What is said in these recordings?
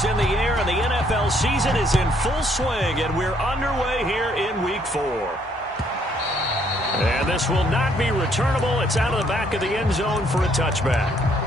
is in the air, and the NFL season is in full swing, and we're underway here in Week 4. And this will not be returnable. It's out of the back of the end zone for a touchback.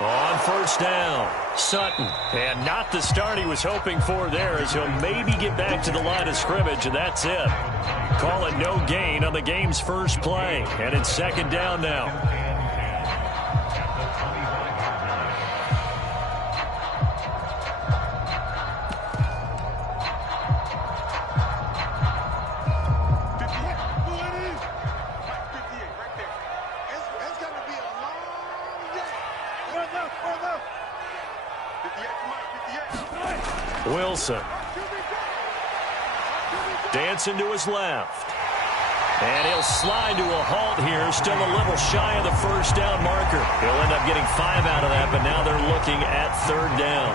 On first down, Sutton. And not the start he was hoping for there, as he'll maybe get back to the line of scrimmage, and that's it. Call it no gain on the game's first play. And it's second down now. Wilson. Dancing to his left. And he'll slide to a halt here. Still a little shy of the first down marker. He'll end up getting 5 out of that, but now they're looking at third down.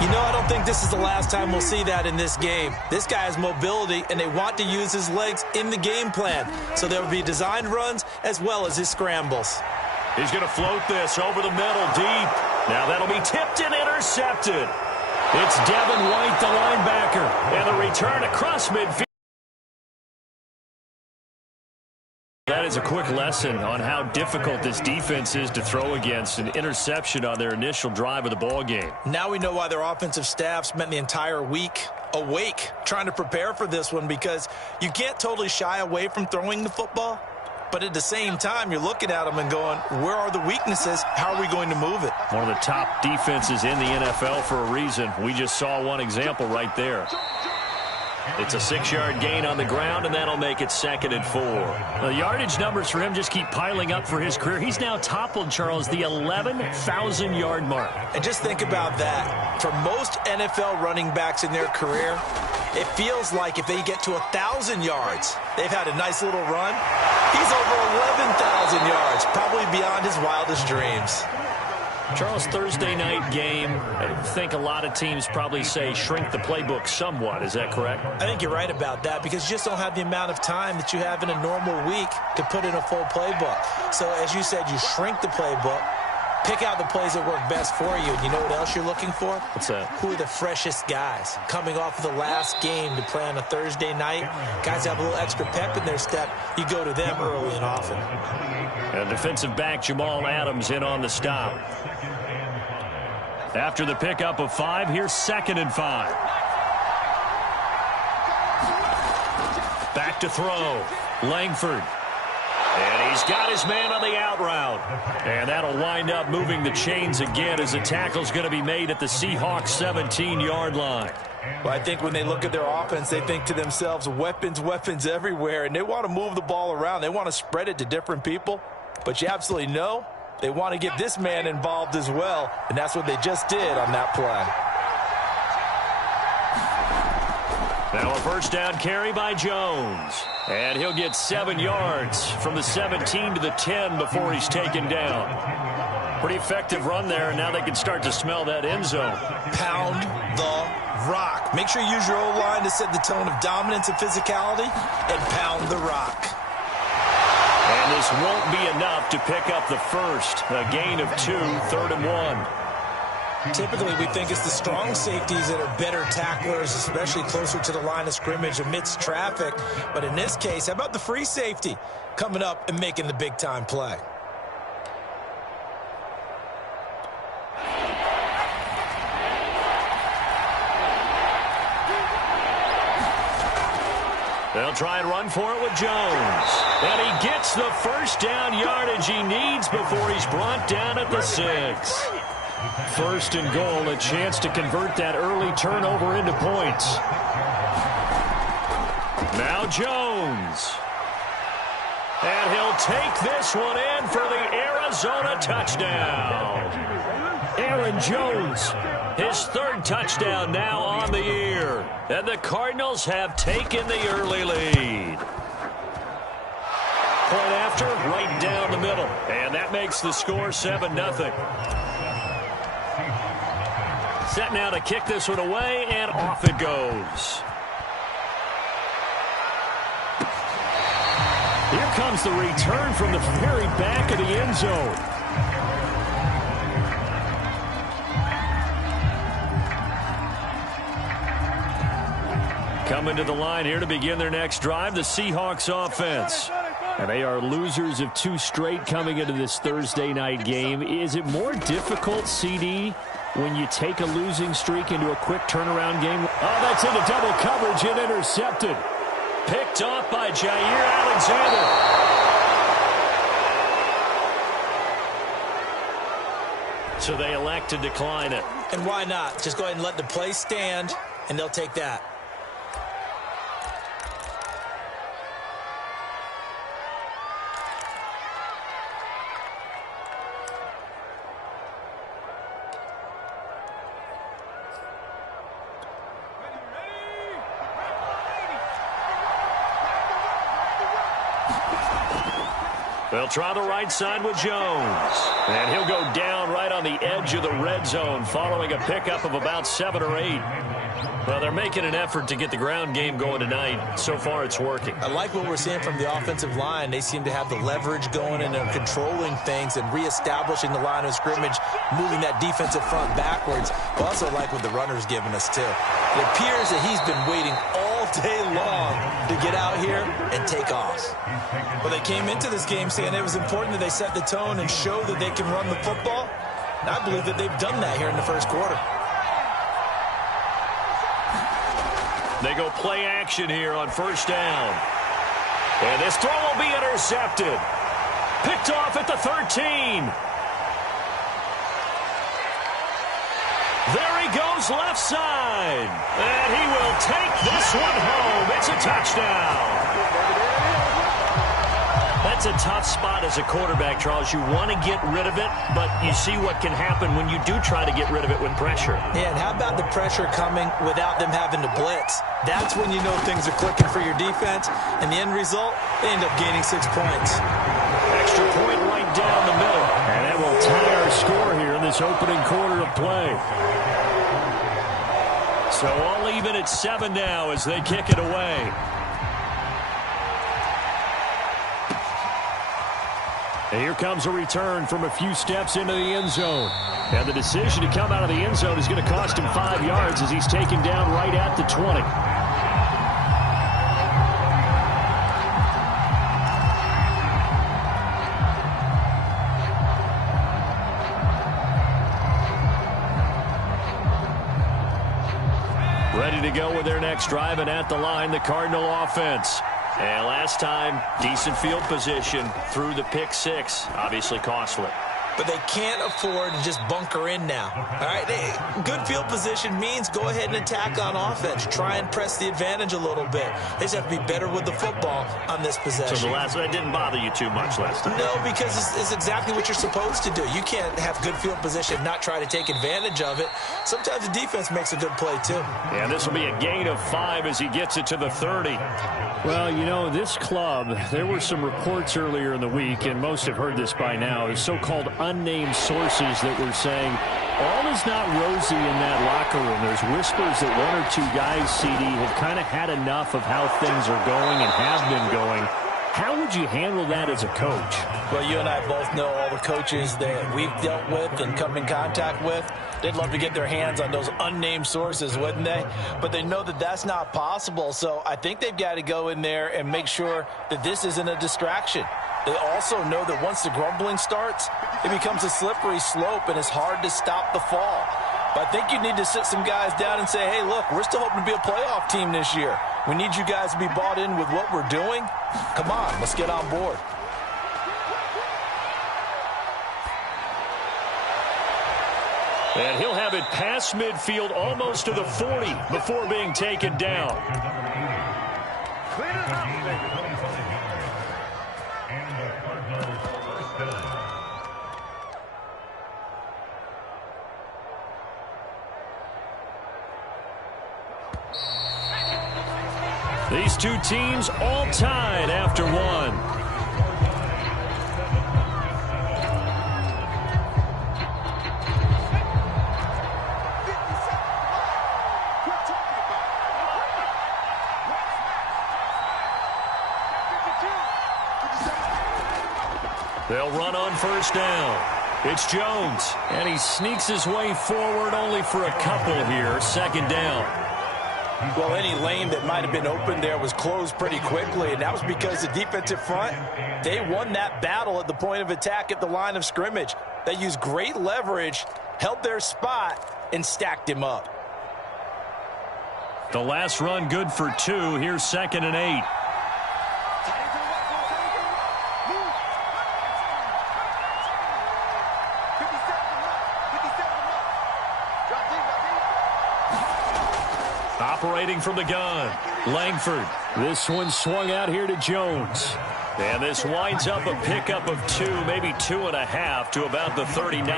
You know, I don't think this is the last time we'll see that in this game. This guy has mobility, and they want to use his legs in the game plan. So there will be designed runs as well as his scrambles. He's going to float this over the middle deep. Now that'll be tipped and intercepted. It's Devin White, the linebacker, and the return across midfield. That is a quick lesson on how difficult this defense is to throw against. An interception on their initial drive of the ball game. Now we know why their offensive staff spent the entire week awake trying to prepare for this one, because you can't totally shy away from throwing the football. But at the same time, you're looking at them and going, where are the weaknesses? How are we going to move it? One of the top defenses in the NFL for a reason. We just saw one example right there. It's a 6-yard gain on the ground, and that'll make it 2nd and 4. The yardage numbers for him just keep piling up for his career. He's now toppled, Charles, the 11,000-yard mark. And just think about that. For most NFL running backs in their career, it feels like if they get to 1,000 yards, they've had a nice little run. He's over 11,000 yards, probably beyond his wildest dreams. Charles, Thursday night game, I think a lot of teams probably say shrink the playbook somewhat. Is that correct? I think you're right about that, because you just don't have the amount of time that you have in a normal week to put in a full playbook. So as you said, you shrink the playbook, pick out the plays that work best for you. And you know what else you're looking for? What's that? Who are the freshest guys coming off of the last game to play on a Thursday night? Guys have a little extra pep in their step. You go to them early and often. And defensive back Jamal Adams in on the stop. After the pickup of 5, here's 2nd and 5. Back to throw. Langford. And he's got his man on the out route. And that'll wind up moving the chains again, as the tackle's going to be made at the Seahawks 17-yard line. Well, I think when they look at their offense, they think to themselves, weapons, weapons everywhere. And they want to move the ball around. They want to spread it to different people. But you absolutely know they want to get this man involved as well. And that's what they just did on that play. Now a first down carry by Jones. And he'll get 7 yards from the 17 to the 10 before he's taken down. Pretty effective run there, and now they can start to smell that end zone. Pound the rock. Make sure you use your O-line to set the tone of dominance and physicality, and pound the rock. And this won't be enough to pick up the first. A gain of 2, 3rd and 1. Typically, we think it's the strong safeties that are better tacklers, especially closer to the line of scrimmage amidst traffic. But in this case, how about the free safety coming up and making the big-time play? They'll try and run for it with Jones. And he gets the first down yardage he needs before he's brought down at the 6. 1st and goal, a chance to convert that early turnover into points. Now Jones. And he'll take this one in for the Arizona touchdown. Aaron Jones, his 3rd touchdown now on the year. And the Cardinals have taken the early lead. Point after, right down the middle. And that makes the score 7-0. Set now to kick this one away, and off it goes. Here comes the return from the very back of the end zone. Coming to the line here to begin their next drive, the Seahawks offense. And they are losers of 2 straight coming into this Thursday night game. Is it more difficult, CD, when you take a losing streak into a quick turnaround game? Oh, that's into double coverage and intercepted. Picked off by Jair Alexander. So they elect to decline it. And why not? Just go ahead and let the play stand, and they'll take that. They'll try the right side with Jones. And he'll go down right on the edge of the red zone following a pickup of about 7 or 8. Well, they're making an effort to get the ground game going tonight. So far, it's working. I like what we're seeing from the offensive line. They seem to have the leverage going, and they're controlling things and reestablishing the line of scrimmage, moving that defensive front backwards. I also like what the runner's giving us, too. It appears that he's been waiting all day long to get out here and take off. Well, they came into this game saying it was important that they set the tone and show that they can run the football. And I believe that they've done that here in the first quarter. They go play action here on first down. And this throw will be intercepted. Picked off at the 13. There he goes left side. And he will take this one home. It's a touchdown. That's a tough spot as a quarterback, Charles. You want to get rid of it, but you see what can happen when you do try to get rid of it with pressure. Yeah, and how about the pressure coming without them having to blitz? That's when you know things are clicking for your defense, and the end result, they end up gaining 6 points. Extra point right down the middle. And that will tie our score here in this opening quarter of play. So all even at 7 now as they kick it away. And here comes a return from a few steps into the end zone. And the decision to come out of the end zone is going to cost him 5 yards as he's taken down right at the 20. Ready to go with their next drive, and at the line, the Cardinal offense. And last time, decent field position through the pick 6. Obviously costly. But they can't afford to just bunker in now. All right, good field position means go ahead and attack on offense. Try and press the advantage a little bit. They just have to be better with the football on this possession. So that didn't bother you too much last time? No, because it's exactly what you're supposed to do. You can't have good field position and not try to take advantage of it. Sometimes the defense makes a good play, too. Yeah, this will be a gain of 5 as he gets it to the 30. Well, you know, this club, there were some reports earlier in the week, and most have heard this by now, is so-called unnamed sources that were saying all is not rosy in that locker room. There's whispers that 1 or 2 guys, CD, have kind of had enough of how things are going and have been going. How would you handle that as a coach? Well, you and I both know all the coaches that we've dealt with and come in contact with. They'd love to get their hands on those unnamed sources, wouldn't they? But they know that that's not possible, so I think they've got to go in there and make sure that this isn't a distraction. They also know that once the grumbling starts, it becomes a slippery slope, and it's hard to stop the fall. But I think you need to sit some guys down and say, hey, look, we're still hoping to be a playoff team this year. We need you guys to be bought in with what we're doing. Come on, let's get on board. And he'll have it past midfield almost to the 40 before being taken down. These two teams all tied after 1. They'll run on first down. It's Jones, and he sneaks his way forward only for a couple here. Second down. Well, any lane that might have been open there was closed pretty quickly, and that was because the defensive front, they won that battle at the point of attack at the line of scrimmage. They used great leverage, held their spot, and stacked him up. The last run good for 2. Here's 2nd and 8. Operating from the gun, Langford. This one swung out here to Jones. And this winds up a pickup of 2, maybe 2.5 to about the 39.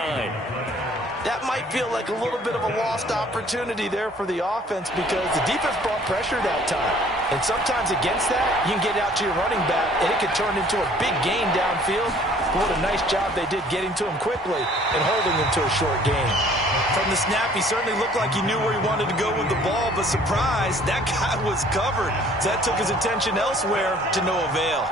That might feel like a little bit of a lost opportunity there for the offense because the defense brought pressure that time. And sometimes against that, you can get out to your running back, and it could turn into a big gain downfield. But what a nice job they did getting to him quickly and holding him to a short gain. From the snap, he certainly looked like he knew where he wanted to go with the ball, but surprise, that guy was covered. So that took his attention elsewhere to no avail.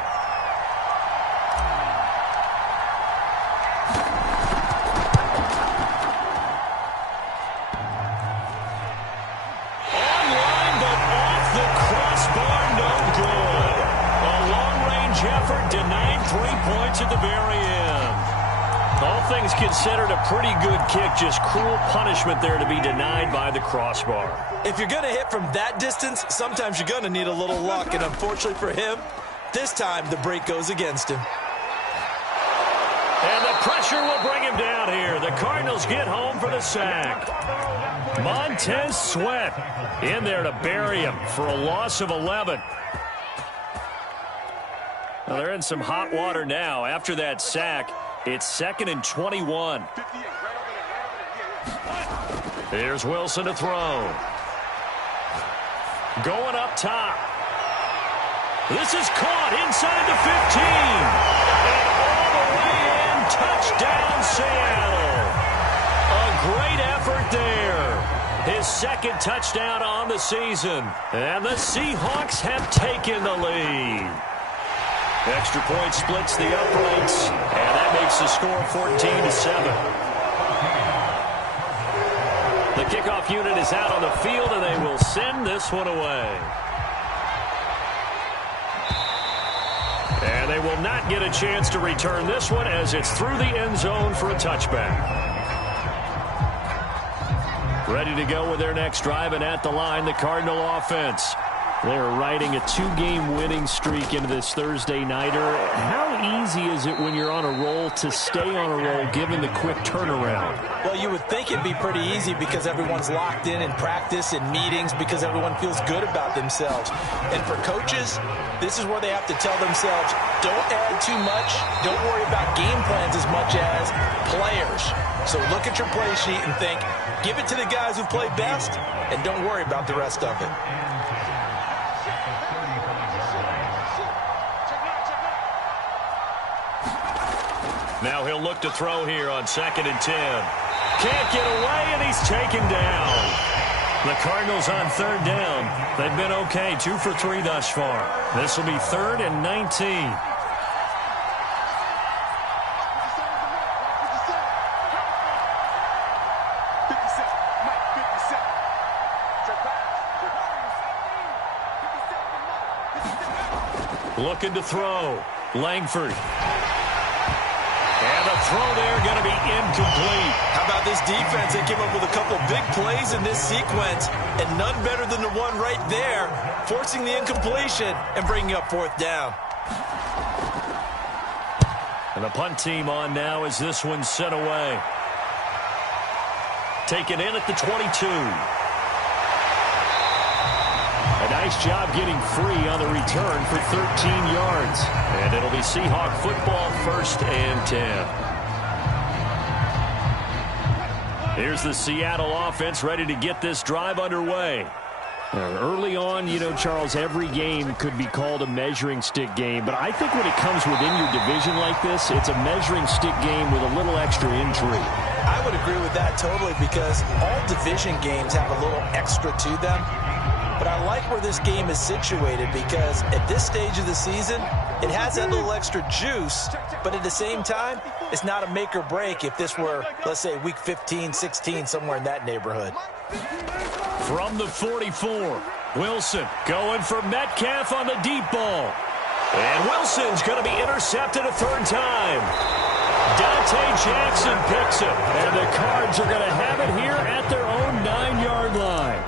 Online, but off the crossbar, no good. A long-range effort denied 3 points at the very end. All things considered, a pretty good kick, just cruel punishment there to be denied by the crossbar. If you're going to hit from that distance, sometimes you're going to need a little luck, and unfortunately for him, this time the break goes against him. And the pressure will bring him down here. The Cardinals get home for the sack. Montez Sweat in there to bury him for a loss of 11. Well, they're in some hot water now after that sack. It's 2nd and 21. Here's Wilson to throw. Going up top. This is caught inside the 15. And all the way in, touchdown Seattle. A great effort there. His 2nd touchdown on the season. And the Seahawks have taken the lead. Extra point splits the uprights, and that makes the score 14-7. The kickoff unit is out on the field, and they will send this one away. And they will not get a chance to return this one as it's through the end zone for a touchback. Ready to go with their next drive, and at the line, the Cardinal offense. They're riding a 2-game winning streak into this Thursday nighter. How easy is it when you're on a roll to stay on a roll given the quick turnaround? Well, you would think it'd be pretty easy because everyone's locked in practice and meetings because everyone feels good about themselves. And for coaches, this is where they have to tell themselves, don't add too much, don't worry about game plans as much as players. So look at your play sheet and think, give it to the guys who play best, and don't worry about the rest of it. Now he'll look to throw here on 2nd and 10. Can't get away, and he's taken down. The Cardinals on 3rd down. They've been okay, 2 for 3 thus far. This will be 3rd and 19. Looking to throw. Langford. And the throw there going to be incomplete. How about this defense? They came up with a couple big plays in this sequence, and none better than the one right there, forcing the incompletion and bringing up 4th down. And the punt team on now as this one's sent away. Taken in at the 22. A nice job getting free on the return for 13 yards. And it'll be Seahawk football, 1st and 10. Here's the Seattle offense ready to get this drive underway. Early on, you know, Charles, every game could be called a measuring stick game. But I think when it comes within your division like this, it's a measuring stick game with a little extra intrigue. I would agree with that totally because all division games have a little extra to them. But I like where this game is situated because at this stage of the season, it has that little extra juice, but at the same time, it's not a make or break if this were, let's say, week 15, 16, somewhere in that neighborhood. From the 44, Wilson going for Metcalf on the deep ball. And Wilson's going to be intercepted a third time. Dante Jackson picks it. And the Cards are going to have it here at their own 9-yard line.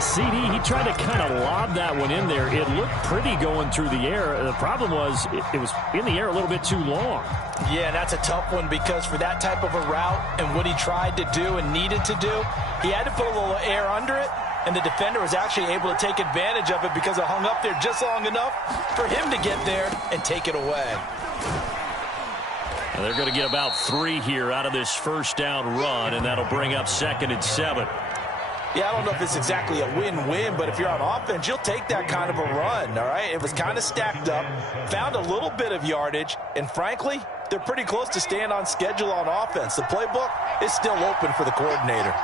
CD, he tried to kind of lob that one in there. It looked pretty going through the air. The problem was it was in the air a little bit too long. Yeah, that's a tough one because for that type of a route and what he tried to do and needed to do, he had to put a little air under it, and the defender was actually able to take advantage of it because it hung up there just long enough for him to get there and take it away. And they're going to get about 3 here out of this first down run, and that'll bring up 2nd and 7. Yeah, I don't know if it's exactly a win-win, but if you're on offense, you'll take that kind of a run, all right? It was kind of stacked up, found a little bit of yardage, and frankly, they're pretty close to staying on schedule on offense. The playbook is still open for the coordinator.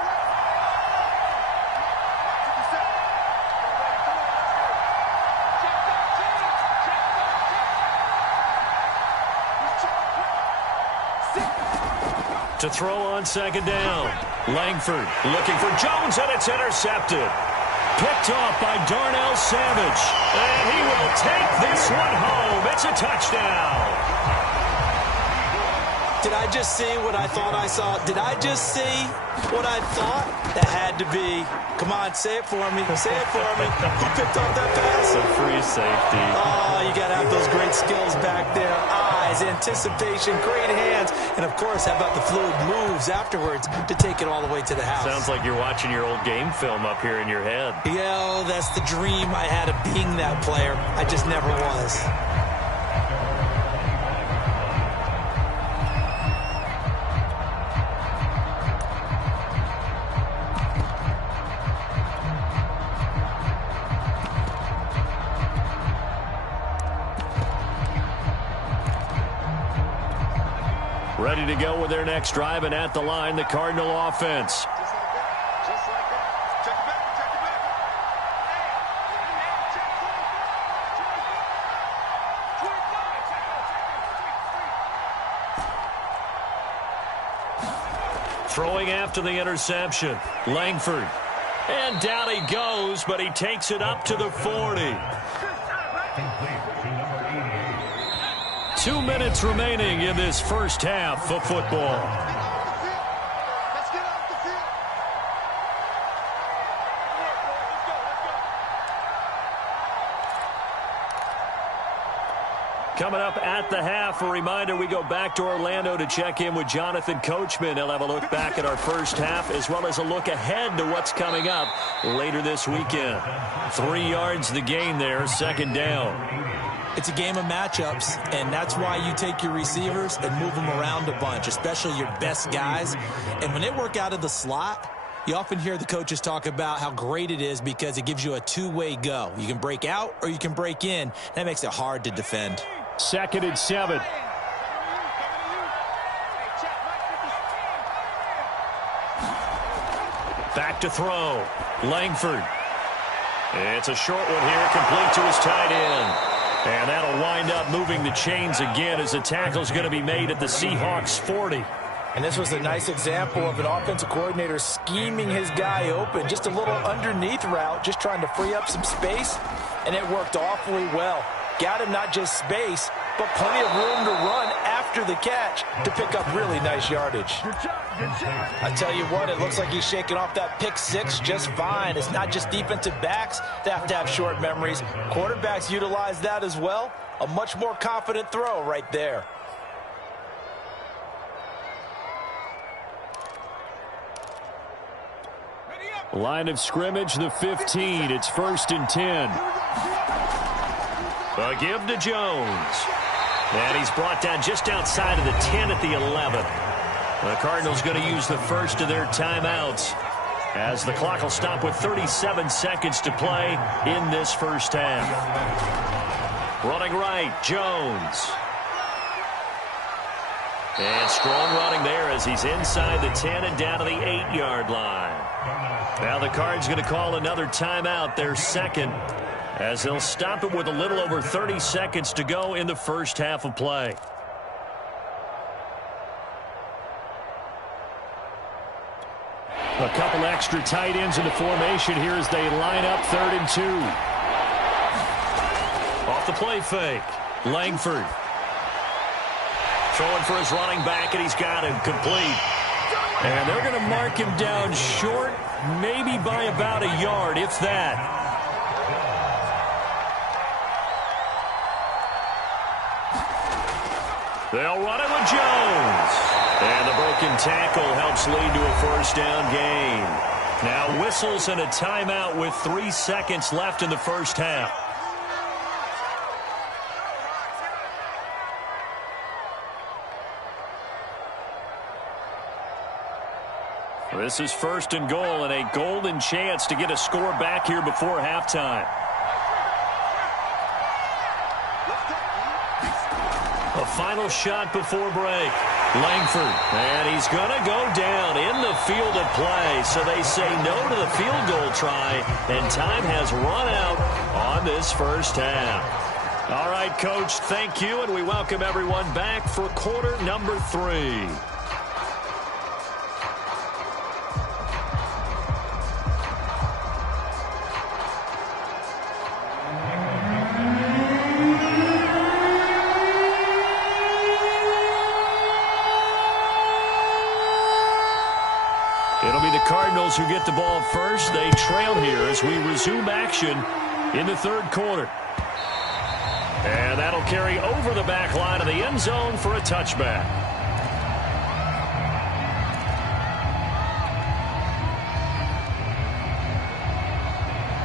To throw on 2nd down. Langford looking for Jones, and it's intercepted. Picked off by Darnell Savage. And he will take this one home. It's a touchdown. Did I just see what I thought I saw? Did I just see what I thought? That had to be. Come on, say it for me. Say it for me. Who picked off that pass? A free safety. Oh, you got to have those great skills back there. Eyes, anticipation, great hands. And, of course, how about the fluid moves afterwards to take it all the way to the house? Sounds like you're watching your old game film up here in your head. Yeah, that's the dream I had of being that player. I just never was. Ready to go with their next drive, and at the line, the Cardinal offense. Throwing after the interception, Langford. And down he goes, but he takes it up to the 40. 2 minutes remaining in this first half of football. Coming up at the half, a reminder, we go back to Orlando to check in with Jonathan Coachman. He'll have a look back at our first half as well as a look ahead to what's coming up later this weekend. 3 yards the gain there, 2nd down. It's a game of matchups, and that's why you take your receivers and move them around a bunch, especially your best guys. And when they work out of the slot, you often hear the coaches talk about how great it is because it gives you a two-way go. You can break out or you can break in. That makes it hard to defend. 2nd and 7. Back to throw. Langford. It's a short one here, complete to his tight end. And that'll wind up moving the chains again as the tackle's going to be made at the Seahawks 40. And this was a nice example of an offensive coordinator scheming his guy open. Just a little underneath route, just trying to free up some space, and it worked awfully well. Got him not just space, but plenty of room to run after the catch to pick up really nice yardage. I tell you what, it looks like he's shaking off that pick six just fine. It's not just defensive backs that have to have short memories. Quarterbacks utilize that as well. A much more confident throw right there. Line of scrimmage, the 15. It's 1st and 10. A give to Jones. And he's brought down just outside of the 10 at the 11. The Cardinals going to use the first of their timeouts as the clock will stop with 37 seconds to play in this first half. Running right, Jones. And strong running there as he's inside the 10 and down to the 8-yard line. Now the Cards going to call another timeout, their second, as they'll stop it with a little over 30 seconds to go in the first half of play. A couple extra tight ends in the formation here as they line up 3rd and 2. Off the play fake, Langford. Throwing for his running back, and he's got him complete. And they're going to mark him down short, maybe by about a yard, if that. They'll run it with Jones. And the broken tackle helps lead to a first down gain. Now whistles and a timeout with 3 seconds left in the first half. This is 1st and goal and a golden chance to get a score back here before halftime. A final shot before break. Langford, and he's going to go down in the field of play. So they say no to the field goal try, and time has run out on this first half. All right, Coach, thank you, and we welcome everyone back for quarter number 3. It'll be the Cardinals who get the ball first. They trail here as we resume action in the 3rd quarter. And that'll carry over the back line of the end zone for a touchback.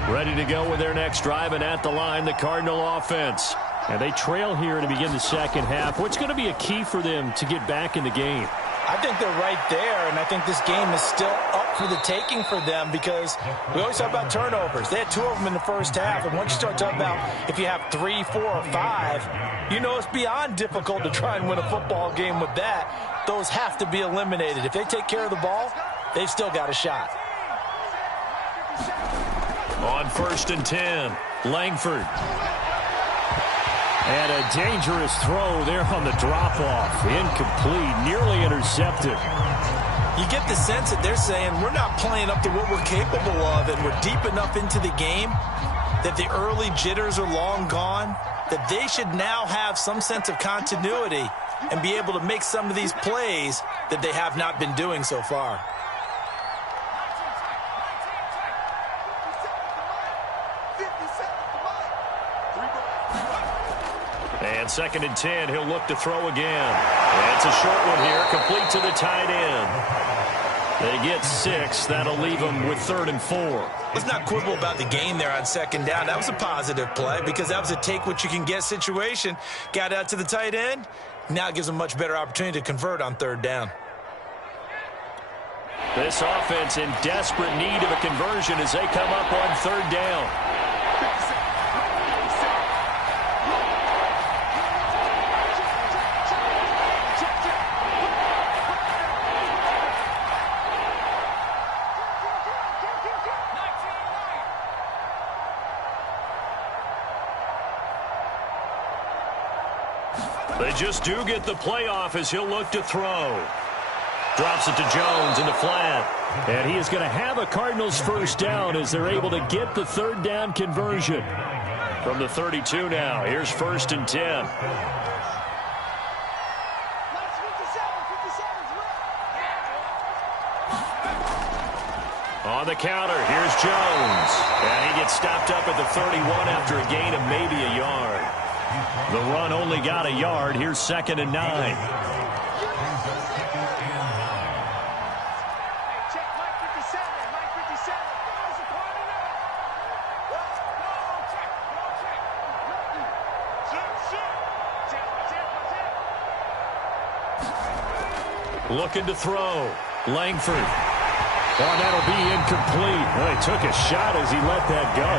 Ready to go with their next drive, and at the line, the Cardinal offense. And they trail here to begin the second half. What's going to be a key for them to get back in the game? I think they're right there, and I think this game is still up for the taking for them because we always talk about turnovers. They had 2 of them in the first half, and once you start talking about if you have 3, 4, or 5, you know it's beyond difficult to try and win a football game with that. Those have to be eliminated. If they take care of the ball, they've still got a shot. On 1st and 10, Langford. And a dangerous throw there on the drop-off. Incomplete, nearly intercepted. You get the sense that they're saying we're not playing up to what we're capable of, and we're deep enough into the game that the early jitters are long gone, that they should now have some sense of continuity and be able to make some of these plays that they have not been doing so far. And 2nd and 10, he'll look to throw again. And it's a short one here, complete to the tight end. They get 6. That'll leave them with 3rd and 4. Let's not quibble about the gain there on 2nd down. That was a positive play because that was a take-what-you-can-get situation. Got out to the tight end. Now it gives them a much better opportunity to convert on 3rd down. This offense in desperate need of a conversion as they come up on 3rd down. They just do get the playoff as he'll look to throw. Drops it to Jones in the flat. And he is going to have a Cardinals first down as they're able to get the 3rd down conversion. From the 32 now, here's 1st and 10. On the counter, here's Jones. And he gets stopped up at the 31 after a gain of maybe a yard. The run only got a yard. Here's 2nd and 9. Looking to throw. Langford. Oh, that'll be incomplete. Well, he took a shot as he let that go.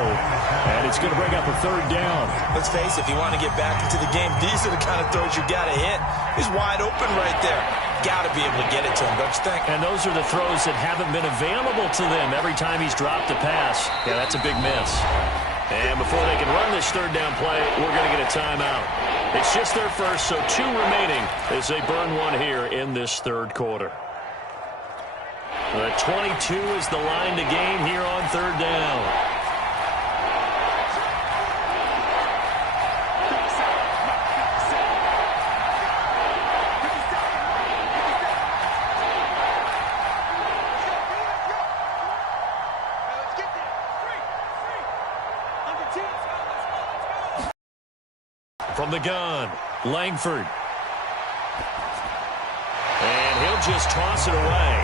And It's going to bring up a third down. Let's face it, if you want to get back into the game, these are the kind of throws you got to hit. He's wide open right there. Got to be able to get it to him, don't you think? And those are the throws that haven't been available to them every time he's dropped a pass. Yeah, that's a big miss. And before they can run this third down play, we're going to get a timeout. It's just their first, so 2 remaining as they burn one here in this third quarter. The 22 is the line to gain here on third down. From the gun, Langford. And he'll just toss it away.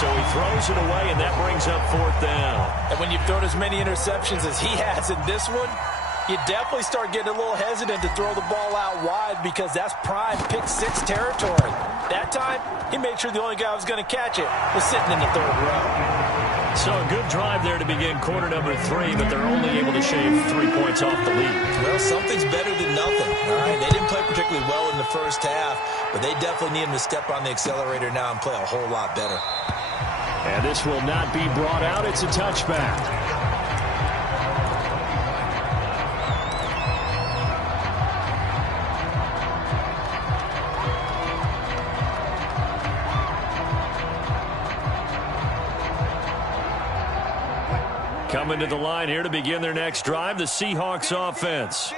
So he throws it away, and that brings up fourth down. And when you've thrown as many interceptions as he has in this one, you definitely start getting a little hesitant to throw the ball out wide because that's prime pick-6 territory. That time, he made sure the only guy who was going to catch it was sitting in the third row. So a good drive there to begin quarter number 3, but they're only able to shave 3 points off the lead. Well, something's better than nothing. All right, they didn't play particularly well in the first half, but they definitely need him to step on the accelerator now and play a whole lot better. And this will not be brought out. It's a touchback. Coming to the line here to begin their next drive, the Seahawks offense.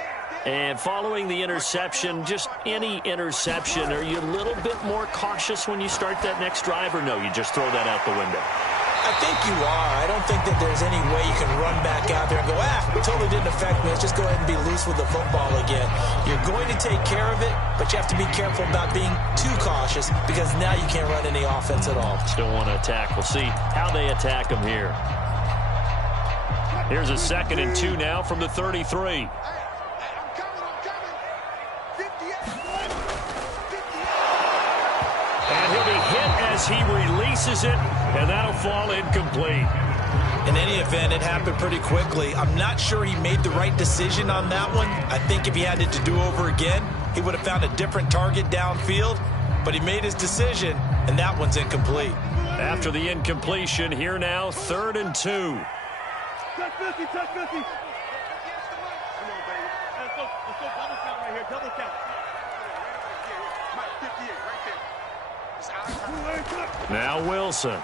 And following the interception, just any interception, are you a little bit more cautious when you start that next drive, or no, you just throw that out the window? I think you are. I don't think that there's any way you can run back out there and go, it totally didn't affect me. Let's just go ahead and be loose with the football again. You're going to take care of it, but you have to be careful about being too cautious because now you can't run any offense at all. Still want to attack. We'll see how they attack them here. Here's a 2nd and 2 now from the 33. And he'll be hit as he releases it, and that'll fall incomplete. In any event, it happened pretty quickly. I'm not sure he made the right decision on that one. I think if he had it to do over again, he would have found a different target downfield, but he made his decision, and that one's incomplete. After the incompletion, here now, 3rd and 2. Touch 50, touch 50. Come on, baby. Let's go double count right here. Double count. Mike, 58, right there. Now Wilson. Oh,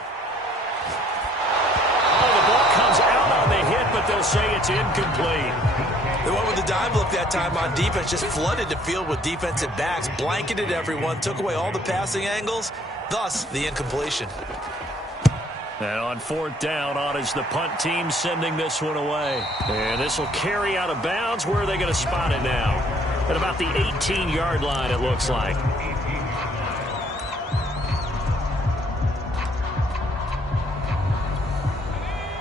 the ball comes out on the hit, but they'll say it's incomplete. They went with the dive look that time on defense, just flooded the field with defensive backs, blanketed everyone, took away all the passing angles, thus the incompletion. And on 4th down, on is the punt team sending this one away. And this will carry out of bounds. Where are they going to spot it now? At about the 18-yard line, it looks like.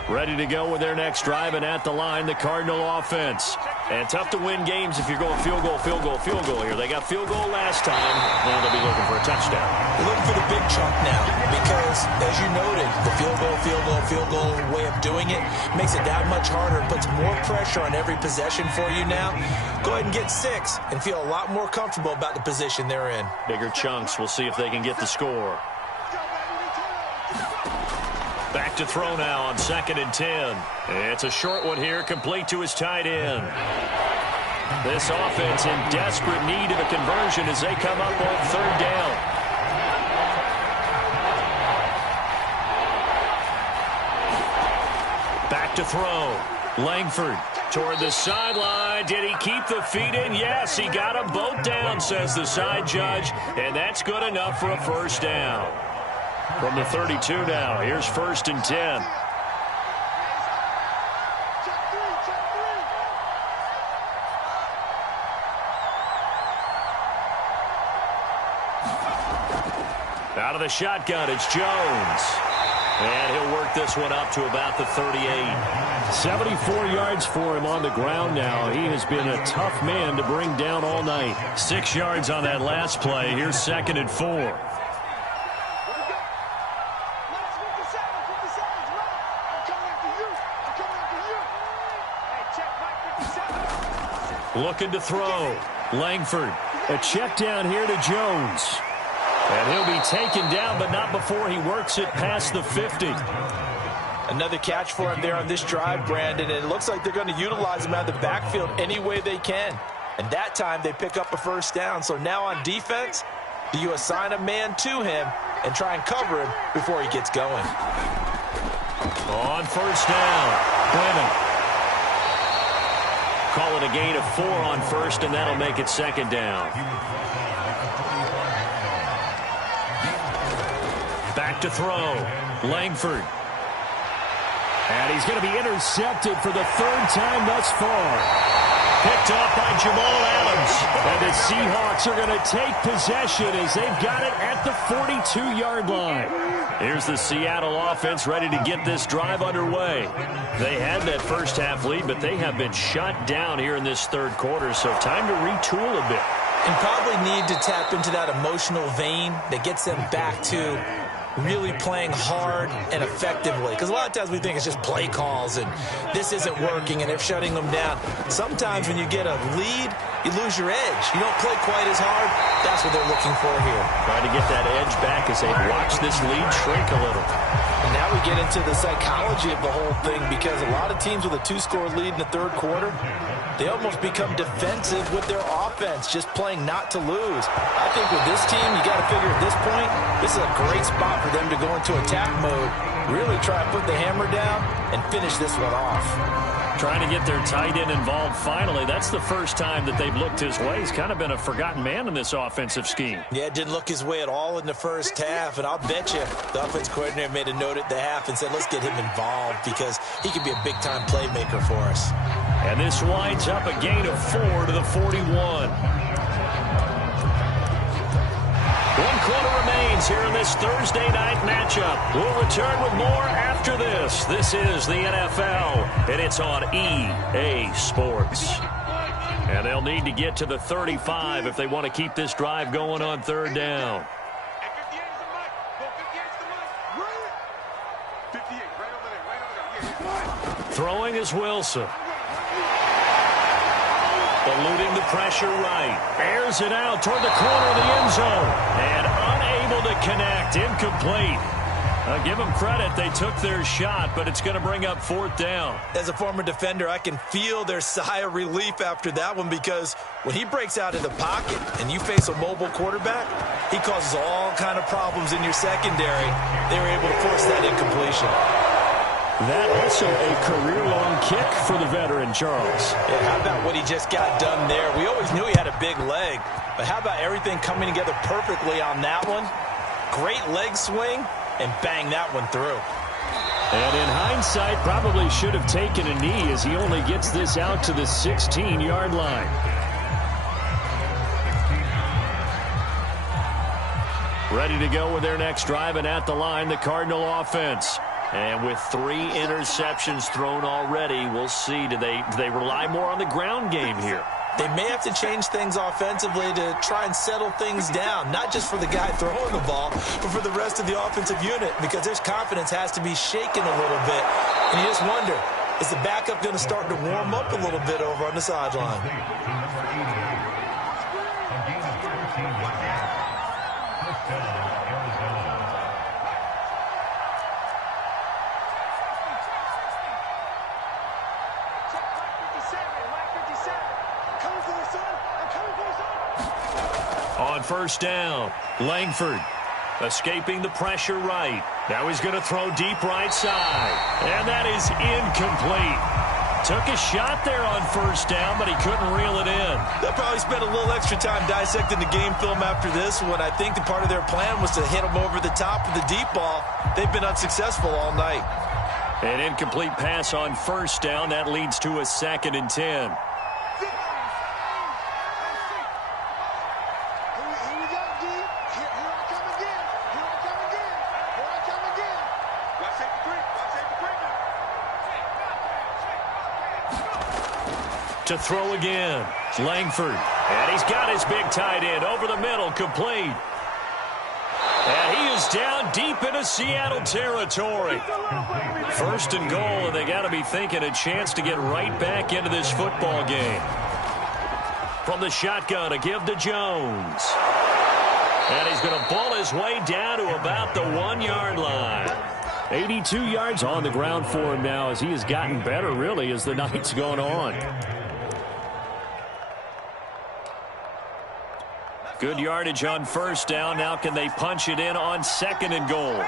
Ready to go with their next drive, and at the line, the Cardinal offense. And tough to win games if you're going field goal, field goal, field goal here. They got field goal last time. Now they'll be looking for a touchdown. They're looking for the big chunk now because, as you noted, the field goal way of doing it makes it that much harder. It puts more pressure on every possession for you now. Go ahead and get 6 and feel a lot more comfortable about the position they're in. Bigger chunks. We'll see if they can get the score. Back to throw now on 2nd and 10. It's a short one here, complete to his tight end. This offense in desperate need of a conversion as they come up on 3rd down. Back to throw. Langford toward the sideline. Did he keep the feet in? Yes, he got them both down, says the side judge, and that's good enough for a first down. From the 32 now, here's 1st and 10. Out of the shotgun, it's Jones. And he'll work this one up to about the 38. 74 yards for him on the ground now. He has been a tough man to bring down all night. 6 yards on that last play. Here's 2nd and 4. Check, Mike. looking to throw. Langford, a check down here to Jones. And he'll be taken down, but not before he works it past the 50. Another catch for him there on this drive, Brandon, and it looks like they're going to utilize him out of the backfield any way they can. And that time they pick up a first down. So now on defense, do you assign a man to him and try and cover him before he gets going? On first down, Clement. Call it a gain of 4 on first, and that'll make it second down. Back to throw. Langford. And he's going to be intercepted for the 3rd time thus far. Picked off by Jamal Adams. And the Seahawks are going to take possession as they've got it at the 42-yard line. Here's the Seattle offense ready to get this drive underway. They had that first half lead, but they have been shut down here in this 3rd quarter, so time to retool a bit. And probably need to tap into that emotional vein that gets them back to really playing hard and effectively. Because a lot of times we think it's just play calls and this isn't working and they're shutting them down. Sometimes when you get a lead, you lose your edge. You don't play quite as hard. That's what they're looking for here. Trying to get that edge back as they watch this lead shrink a little. And now we get into the psychology of the whole thing, because a lot of teams with a 2-score lead in the 3rd quarter, they almost become defensive with their offense, just playing not to lose. I think with this team, you got to figure at this point, this is a great spot for them to go into attack mode, really try to put the hammer down and finish this one off. Trying to get their tight end involved finally. That's the first time that they've looked his way. He's kind of been a forgotten man in this offensive scheme. Yeah, it didn't look his way at all in the first half, and I'll bet you the offense coordinator made a note at the half and said, let's get him involved because he could be a big-time playmaker for us. And this winds up a gain of 4 to the 41. 1 quarter remains here in this Thursday night matchup. We'll return with more after this. This is the NFL, and it's on EA Sports. And they'll need to get to the 35 if they want to keep this drive going on 3rd down. Throwing is Wilson. Eluding the pressure right. Airs it out toward the corner of the end zone. And unable to connect. Incomplete. Give them credit. They took their shot, but it's going to bring up 4th down. As a former defender, I can feel their sigh of relief after that one, because when he breaks out of the pocket and you face a mobile quarterback, he causes all kind of problems in your secondary. They were able to force that incompletion. That also a career-long kick for the veteran, Charles. Yeah, how about what he just got done there? We always knew he had a big leg, but how about everything coming together perfectly on that one? Great leg swing, and bang that one through. And in hindsight, probably should have taken a knee as he only gets this out to the 16-yard line. Ready to go with their next drive, and at the line, the Cardinal offense. And with 3 interceptions thrown already, we'll see. Do they rely more on the ground game here? They may have to change things offensively to try and settle things down, not just for the guy throwing the ball, but for the rest of the offensive unit, because their confidence has to be shaken a little bit. And you just wonder, is the backup going to start to warm up a little bit over on the sideline? On first down, Langford escaping the pressure right. Now he's going to throw deep right side. And that is incomplete. Took a shot there on first down, but he couldn't reel it in. They'll probably spend a little extra time dissecting the game film after this one. I think the part of their plan was to hit him over the top of the deep ball. They've been unsuccessful all night. An incomplete pass on first down. That leads to a 2nd and 10. To throw again, Langford. And he's got his big tight end over the middle, complete. And he is down deep into Seattle territory. 1st and goal, and they got to be thinking a chance to get right back into this football game. From the shotgun, a give to Jones. And he's going to pull his way down to about the 1-yard line. 82 yards on the ground for him now as he has gotten better, really, as the night's gone on. Good yardage on first down. Now can they punch it in on 2nd and goal?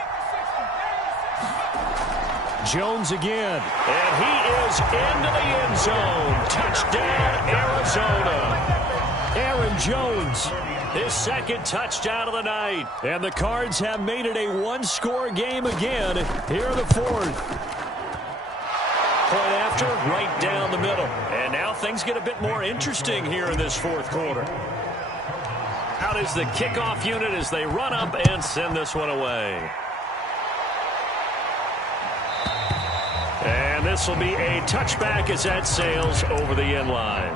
Jones again. And he is into the end zone. Touchdown, Arizona. Aaron Jones, his 2nd touchdown of the night. And the Cards have made it a 1-score game again here in the 4th. Point after, right down the middle. And now things get a bit more interesting here in this 4th quarter. Out is the kickoff unit as they run up and send this one away. And this will be a touchback as that sails over the end line.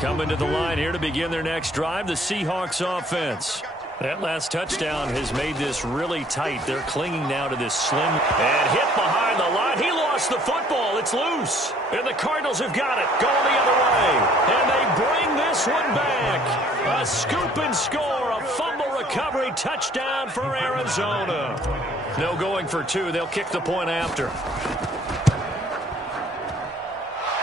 Coming to the line here to begin their next drive, the Seahawks offense. That last touchdown has made this really tight. They're clinging now to this slim. And hit behind the line. He lost the football. It's loose. And the Cardinals have got it. Going the other way. And they bring this one back. A scoop and score. A fumble recovery touchdown for Arizona. No going for 2. They'll kick the point after.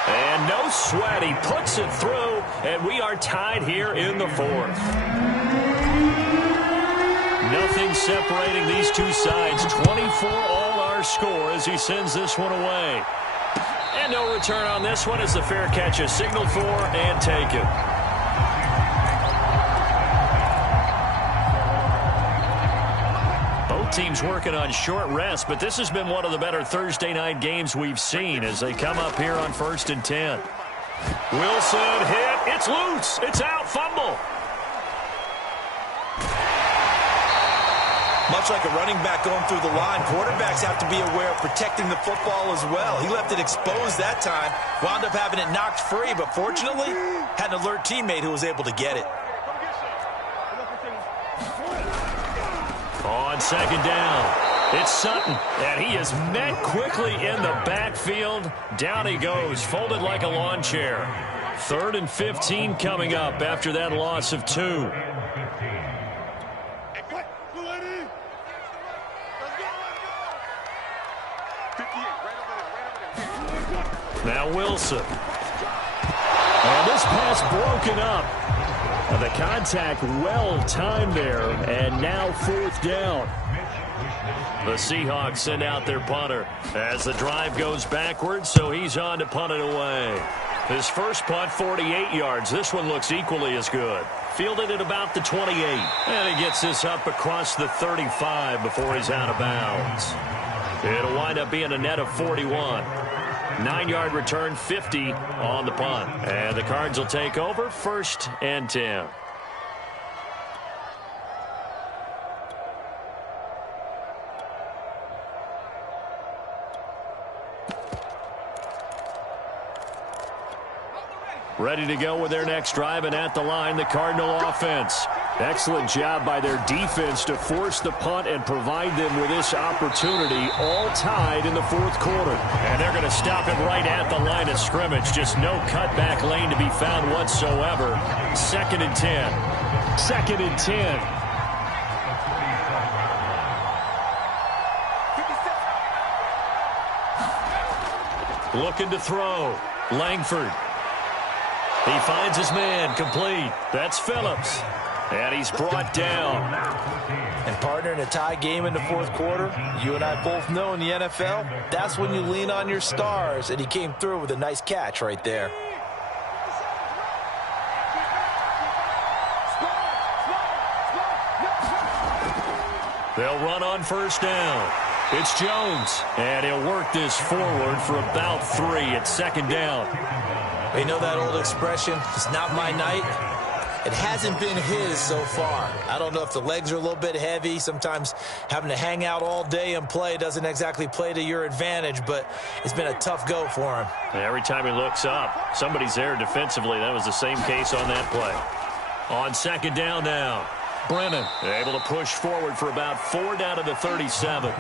And no sweat. He puts it through. And we are tied here in the 4th. Nothing separating these two sides. 24 all our score as he sends this one away. And no return on this one as the fair catch is signaled for and taken. Both teams working on short rest, but this has been one of the better Thursday night games we've seen as they come up here on 1st and 10. Wilson hit. It's loose. It's out. Fumble. Much like a running back going through the line, quarterbacks have to be aware of protecting the football as well. He left it exposed that time, wound up having it knocked free, but fortunately, had an alert teammate who was able to get it. On 2nd down, it's Sutton, and he is met quickly in the backfield. Down he goes, folded like a lawn chair. 3rd and 15 coming up after that loss of 2. Now Wilson. And this pass broken up. And the contact well timed there. And now 4th down. The Seahawks send out their punter as the drive goes backwards, so he's on to punt it away. His first punt, 48 yards. This one looks equally as good. Fielded at about the 28. And he gets this up across the 35 before he's out of bounds. It'll wind up being a net of 41. 9-yard return, 50 on the punt. And the Cards will take over 1st and 10. Ready to go with their next drive, and at the line, the Cardinal offense. Excellent job by their defense to force the punt and provide them with this opportunity, all tied in the 4th quarter. And they're going to stop it right at the line of scrimmage. Just no cutback lane to be found whatsoever. 2nd and 10. 2nd and 10. Looking to throw. Langford. He finds his man, complete. That's Phillips. And he's brought down. And partner, in a tie game in the 4th quarter, you and I both know in the NFL, that's when you lean on your stars. And he came through with a nice catch right there. They'll run on 1st down. It's Jones. And he'll work this forward for about 3 at 2nd down. You know that old expression, it's not my night? It hasn't been his so far. I don't know if the legs are a little bit heavy. Sometimes having to hang out all day and play doesn't exactly play to your advantage, but it's been a tough go for him. Every time he looks up, somebody's there defensively. That was the same case on that play. On 2nd down now. Brennan able to push forward for about 4 down to the 37.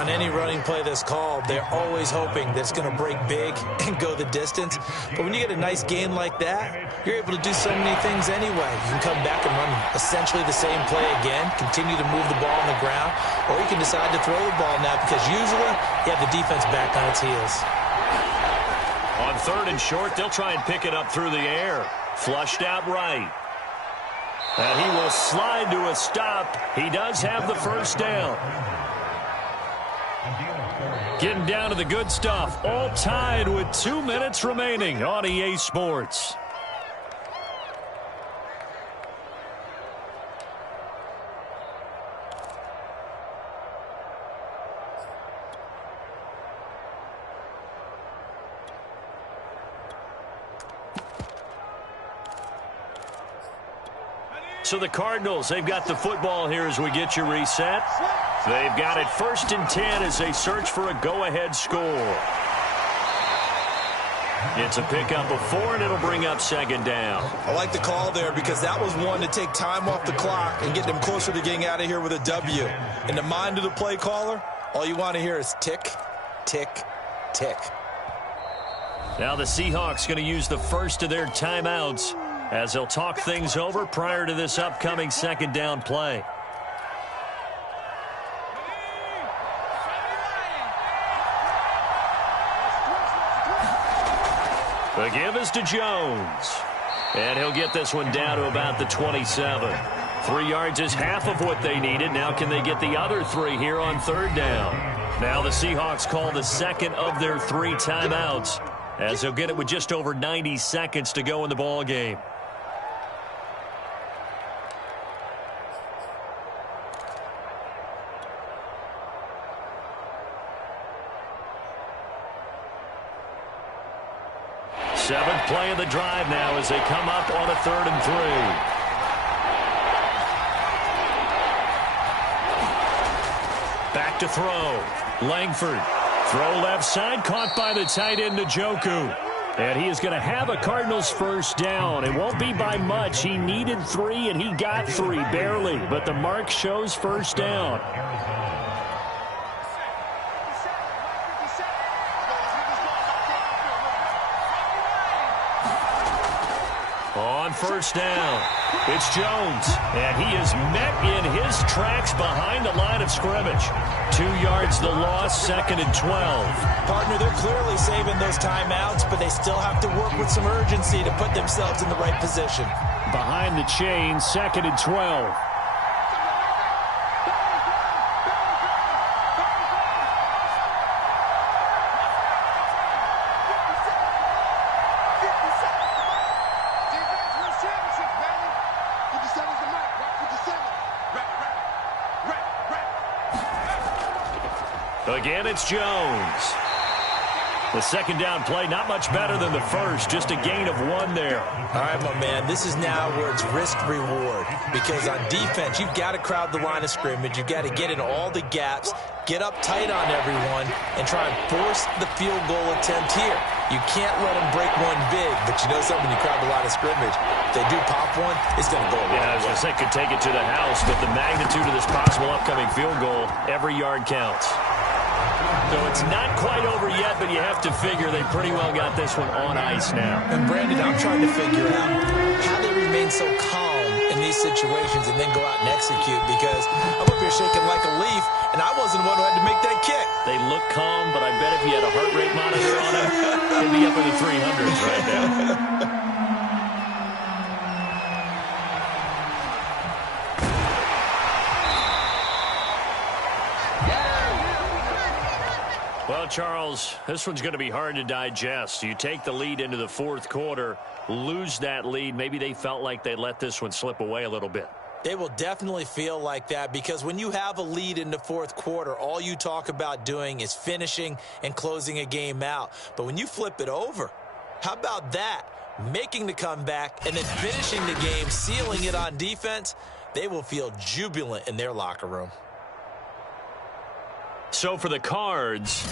On any running play that's called, they're always hoping that it's going to break big and go the distance. But when you get a nice gain like that, you're able to do so many things anyway. You can come back and run essentially the same play again, continue to move the ball on the ground, or you can decide to throw the ball now because usually you have the defense back on its heels. On 3rd and short, they'll try and pick it up through the air. Flushed out right. And he will slide to a stop. He does have the first down. Getting down to the good stuff. All tied with 2 minutes remaining on EA Sports. So the Cardinals, they've got the football here as we get you reset. They've got it 1st and 10 as they search for a go-ahead score. It's a pickup of 4, and it'll bring up 2nd down. I like the call there because that was one to take time off the clock and get them closer to getting out of here with a W. In the mind of the play caller, all you want to hear is tick, tick, tick. Now the Seahawks going to use the first of their timeouts as they'll talk things over prior to this upcoming 2nd down play. The give is to Jones. And he'll get this one down to about the 27. 3 yards is half of what they needed. Now can they get the other 3 here on 3rd down? Now the Seahawks call the second of their 3 timeouts as they'll get it with just over 90 seconds to go in the ball game. Seventh play of the drive now as they come up on a 3rd and 3. Back to throw. Langford. Throw left side, caught by the tight end Njoku. And he is going to have a Cardinals first down. It won't be by much. He needed 3, and he got 3, barely. But the mark shows first down. On 1st down, it's Jones, and he is met in his tracks behind the line of scrimmage. 2 yards the loss, 2nd and 12. Partner, they're clearly saving those timeouts, but they still have to work with some urgency to put themselves in the right position. Behind the chain, 2nd and 12. Again, it's Jones. The 2nd down play, not much better than the first, just a gain of 1 there. All right, my man, this is now where it's risk-reward because on defense, you've got to crowd the line of scrimmage. You've got to get in all the gaps, get up tight on everyone, and try and force the field goal attempt here. You can't let them break one big, but you know something, when you crowd the line of scrimmage, if they do pop one, it's going to go away. Yeah, I was going to say, could take it to the house, but the magnitude of this possible upcoming field goal, every yard counts. So it's not quite over yet, but you have to figure they pretty well got this one on ice now. And Brandon, I'm trying to figure out how they remain so calm in these situations and then go out and execute, because I'm up here shaking like a leaf, and I wasn't the one who had to make that kick. They look calm, but I bet if you had a heart rate monitor on them, they'd be up in the 300s right now. Well, Charles, this one's going to be hard to digest. You take the lead into the 4th quarter, lose that lead. Maybe they felt like they let this one slip away a little bit. They will definitely feel like that because when you have a lead in the 4th quarter, all you talk about doing is finishing and closing a game out. But when you flip it over, how about that? Making the comeback and then finishing the game, sealing it on defense, they will feel jubilant in their locker room. So for the Cards,